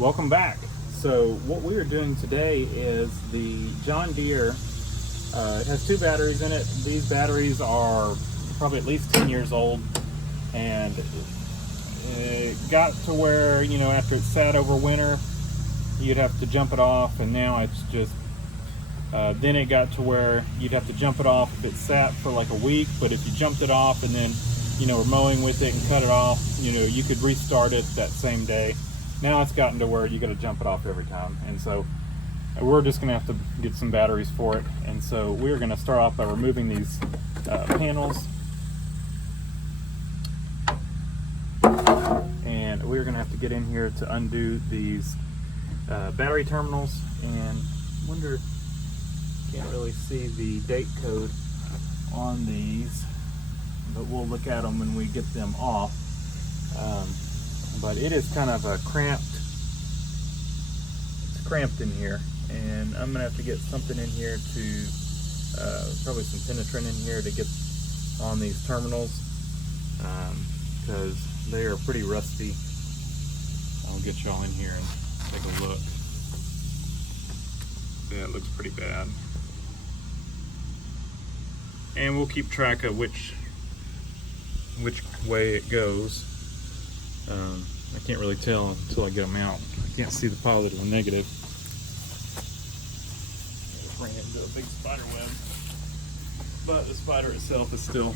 Welcome back. So what we are doing today is the John Deere. It has two batteries in it. These batteries are probably at least 10 years old, and it got to where, you know, after it sat over winter, you'd have to jump it off, and now it's just then it got to where you'd have to jump it off if it sat for like a week. But if you jumped it off and then, you know, were mowing with it and cut it off, you know, you could restart it that same day. Now it's gotten to where you got to jump it off every time, and so we're just going to have to get some batteries for it. And so we're going to start off by removing these panels, and we're going to have to get in here to undo these battery terminals. And wonder, can't really see the date code on these, but we'll look at them when we get them off. But it is kind of a cramped, it's cramped in here, and I'm gonna have to get something in here to probably some penetrant in here to get on these terminals, because they are pretty rusty. I'll get y'all in here and take a look. Yeah, it looks pretty bad, and we'll keep track of which way it goes. I can't really tell until I get them out. I can't see the positive and negative. Ran into a big spider web, but the spider itself is still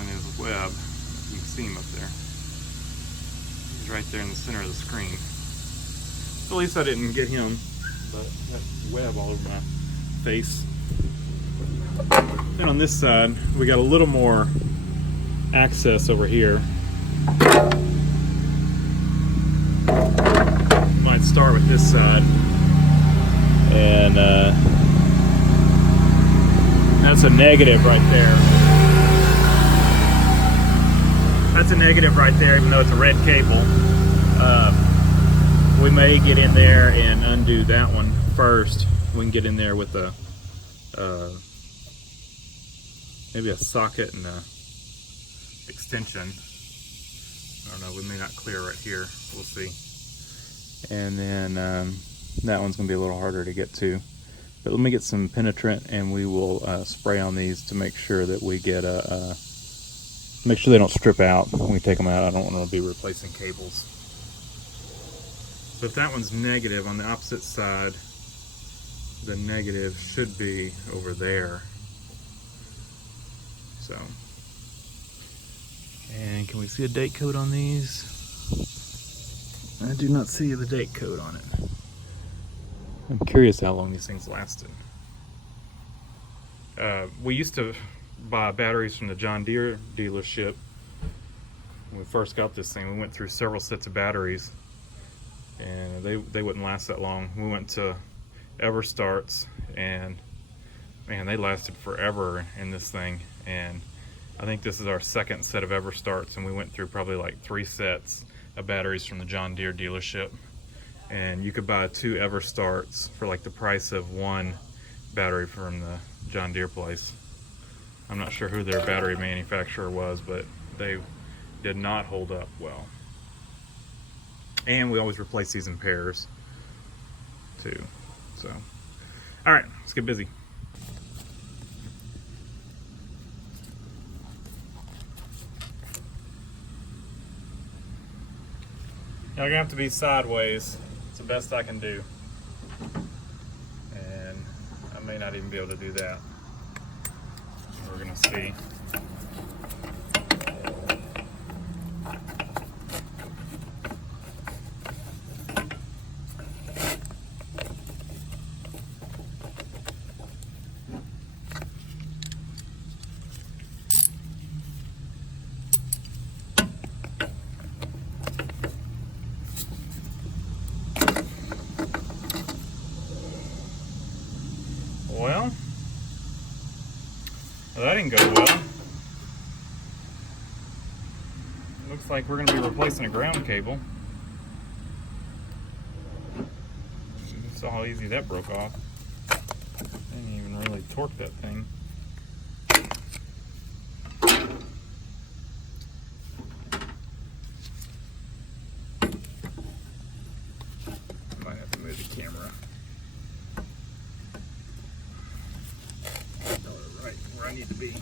in his web. You can see him up there. He's right there in the center of the screen. At least I didn't get him, but that web all over my face. Then on this side, we got a little more access over here. Might start with this side, and that's a negative right there. That's a negative right there, even though it's a red cable. We may get in there and undo that one first. We can get in there with a maybe a socket and a extension. I don't know, we may not clear right here. We'll see. And then that one's gonna be a little harder to get to. But let me get some penetrant, and we will spray on these to make sure that we get make sure they don't strip out when we take them out. I don't want to be replacing cables. So if that one's negative, on the opposite side, the negative should be over there. So, and can we see a date code on these? I do not see the date code on it. I'm curious how long these things lasted. We used to buy batteries from the John Deere dealership. When we first got this thing, we went through several sets of batteries, and they wouldn't last that long. We went to Everstarts, and man, they lasted forever in this thing. And I think this is our second set of Everstarts, and we went through probably like 3 sets of batteries from the John Deere dealership. And you could buy 2 Everstarts for like the price of 1 battery from the John Deere place. I'm not sure who their battery manufacturer was, but they did not hold up well. And we always replace these in pairs too. So, all right, let's get busy. Now, you're gonna have to be sideways. It's the best I can do. And I may not even be able to do that. We're gonna see. Well, that didn't go well. Looks like we're going to be replacing a ground cable. You saw how easy that broke off. Didn't even really torque that thing. to be.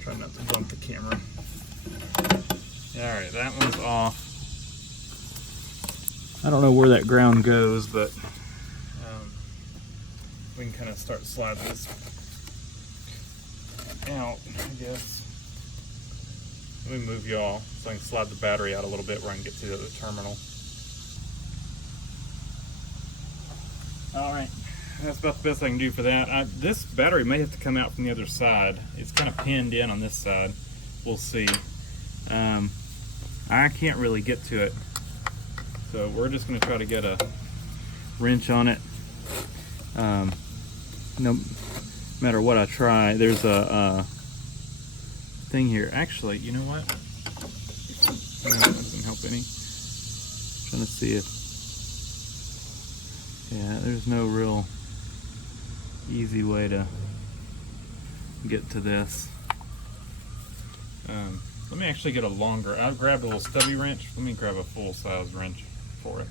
Try not to bump the camera. Alright, that one's off. I don't know where that ground goes, but we can kind of start sliding this out, I guess. Let me move y'all so I can slide the battery out a little bit where I can get to the other terminal. Alright, that's about the best I can do for that. This battery may have to come out from the other side. It's kind of pinned in on this side. We'll see. I can't really get to it. So we're just going to try to get a wrench on it. No matter what I try, there's a thing here. Actually, you know what? That doesn't help any. I'm trying to see if... Yeah, there's no real easy way to get to this. Let me actually get a longer... I grabbed a little stubby wrench. Let me grab a full-size wrench for it.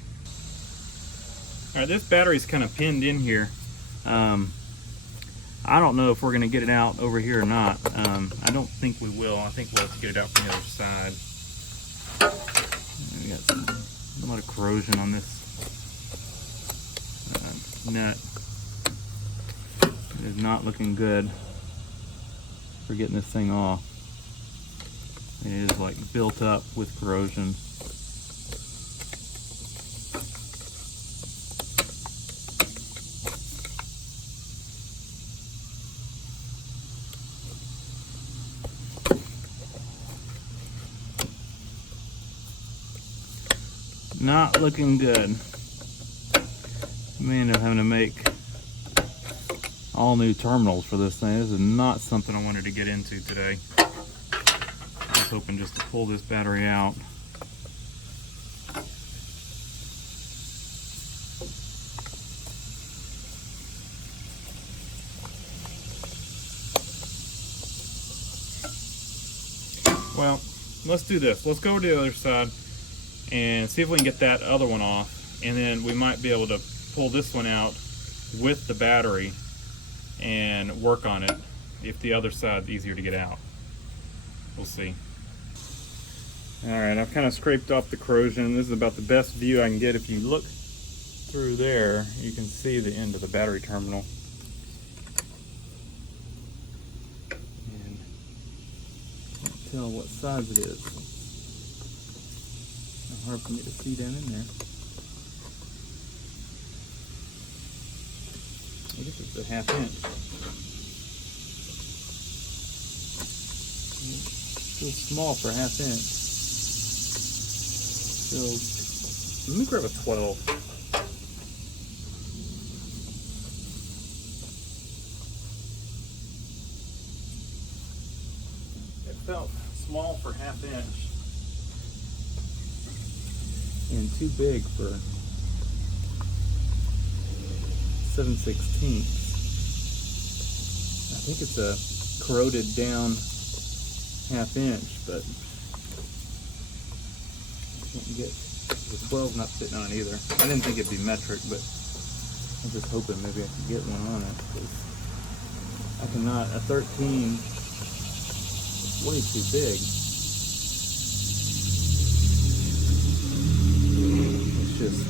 Alright, this battery's kind of pinned in here. I don't know if we're going to get it out over here or not. I don't think we will. I think we'll have to get it out from the other side. We got a lot of corrosion on this nut. It is not looking good for getting this thing off. It is like built up with corrosion. Not looking good. May end up having to make all new terminals for this thing. This is not something I wanted to get into today. I was hoping just to pull this battery out. Well, let's do this. Let's go over to the other side and see if we can get that other one off, and then we might be able to pull this one out with the battery and work on it if the other side's easier to get out. We'll see. Alright, I've kind of scraped off the corrosion. This is about the best view I can get. If you look through there, you can see the end of the battery terminal. And I can't tell what size it is. Hard for me to see down in there. I guess it's a 1/2 inch. Still small for 1/2 inch. So let me grab a 12. It felt small for 1/2 inch. And too big for 7/16. I think it's a corroded down 1/2 inch, but I can't get the 12's not fitting on it either. I didn't think it'd be metric, but I'm just hoping maybe I can get one on it, because I cannot. A 13 is way too big. Just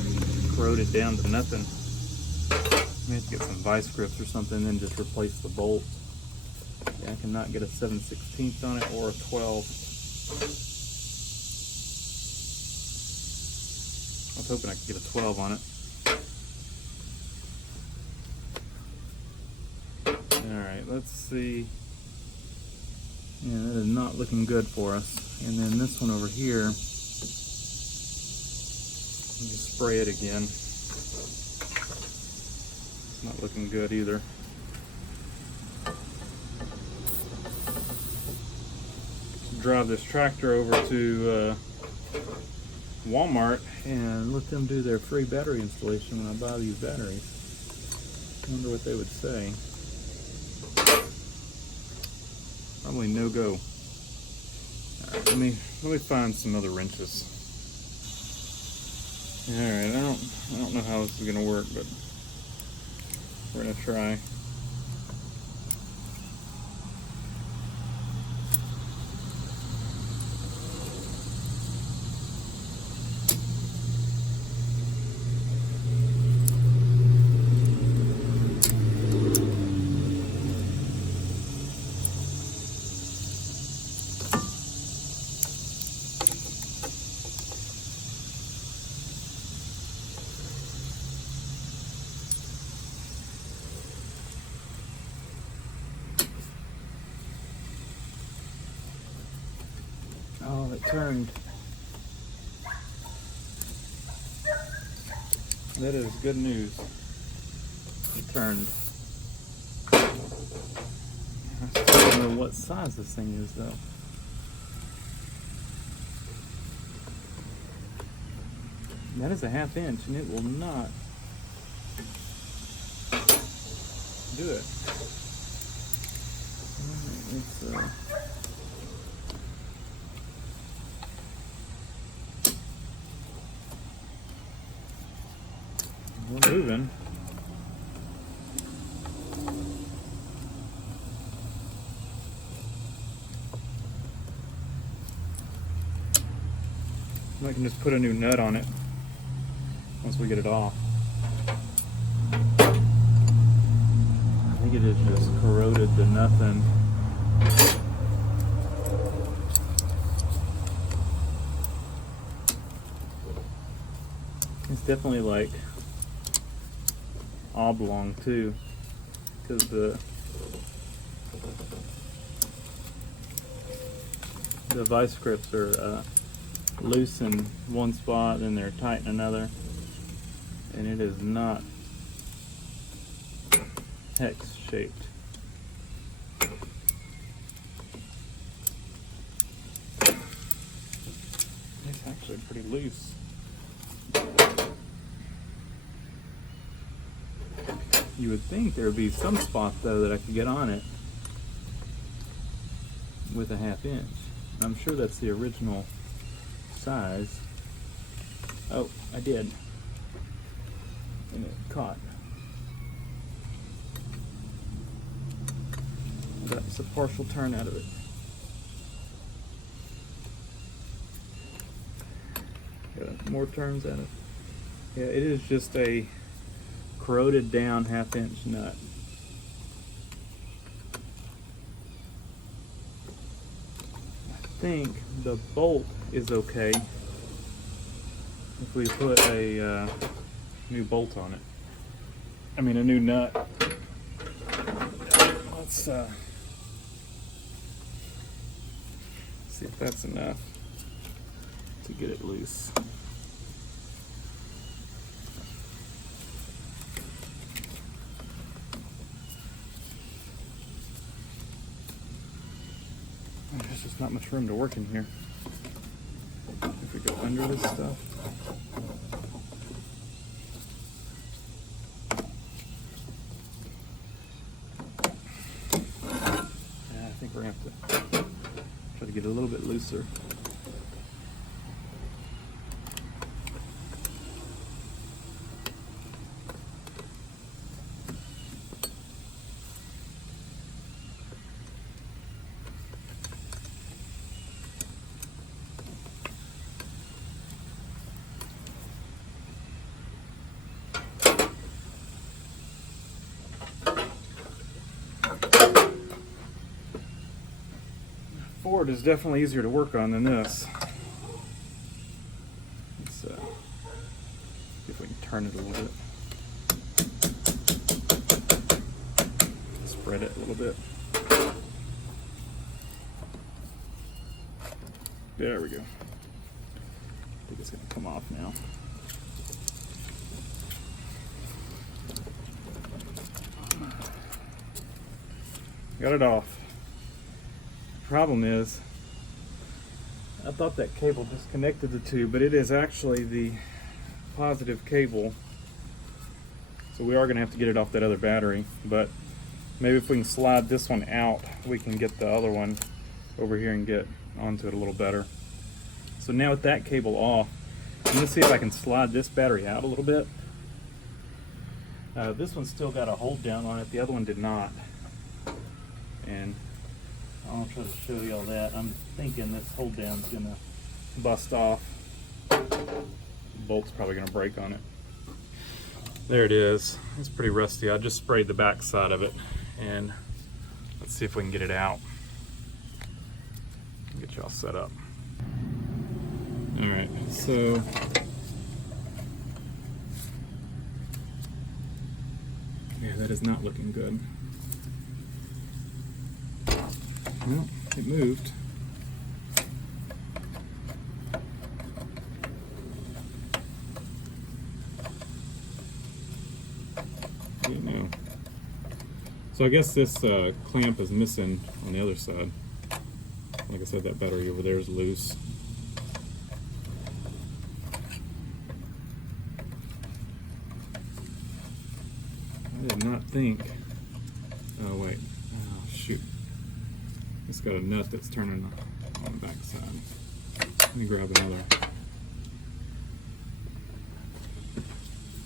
corroded down to nothing. I have to get some vice grips or something and then just replace the bolt. Yeah, I cannot get a 7/16 on it or a 12. I was hoping I could get a 12 on it. Alright, let's see. Yeah, that is not looking good for us. And then this one over here, just spray it again. It's not looking good either. Drive this tractor over to Walmart and let them do their free battery installation when I buy these batteries. I wonder what they would say. Probably no go. Alright, let me find some other wrenches. Alright, I don't know how this is gonna work, but we're gonna try. turned. That is good news. It turned. I still don't know what size this thing is though. That is a 1/2 inch and it will not do it. We're moving. I can just put a new nut on it once we get it off. I think it is just corroded to nothing. It's definitely like oblong too, because the vice grips are loose in one spot and they're tight in another, and it is not hex shaped. It's actually pretty loose. You would think there would be some spot though that I could get on it with a 1/2 inch. I'm sure that's the original size. Oh, I did. And it caught. That's a partial turn out of it. Got more turns out of it. Yeah, it is just a corroded down 1/2 inch nut. I think the bolt is okay if we put a new bolt on it. I mean a new nut. Let's see if that's enough to get it loose. There's just not much room to work in here. If we go under this stuff. Yeah, I think we're gonna have to try to get it a little bit looser. Ford is definitely easier to work on than this. Let's see if we can turn it a little bit. Spread it a little bit. There we go. I think it's going to come off now. Got it off. Problem is, I thought that cable disconnected the two, but it is actually the positive cable. So we are going to have to get it off that other battery, but maybe if we can slide this one out, we can get the other one over here and get onto it a little better. So now with that cable off, I'm going to see if I can slide this battery out a little bit. This one's still got a hold down on it, the other one did not. And I'll try to show you all that. I'm thinking this hold down's gonna bust off. The bolt's probably gonna break on it. There it is. It's pretty rusty. I just sprayed the back side of it, and let's see if we can get it out. Get y'all set up. All right, so yeah, that is not looking good. Well, it moved. So I guess this clamp is missing on the other side. Like I said, that battery over there is loose. I did not think. Oh wait. Oh shoot. It's got a nut that's turning on the back side. Let me grab another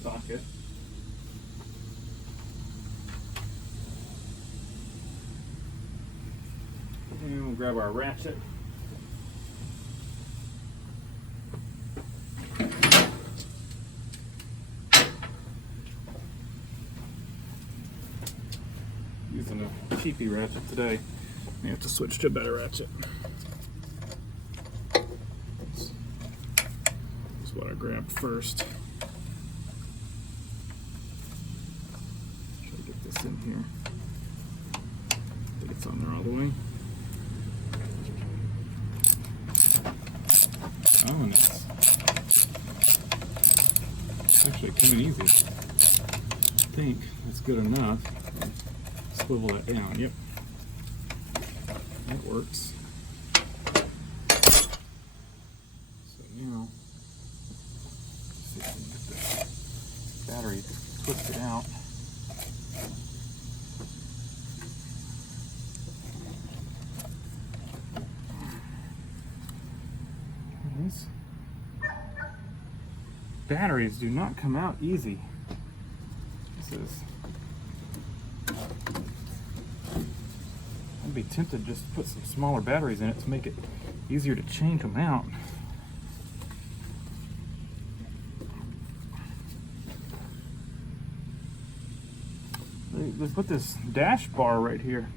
socket. And we'll grab our ratchet. Using a cheapy ratchet today. I have to switch to a better ratchet. This is what I grabbed first. Try to get this in here. I think it's on there all the way. Oh, and it's actually coming easy. I think that's good enough. Swivel that down. Yep. That works. So now, let's see if we can get the battery twisted out. These batteries do not come out easy. This is. I'd be tempted just to put some smaller batteries in it to make it easier to change them out. They put this dash bar right here.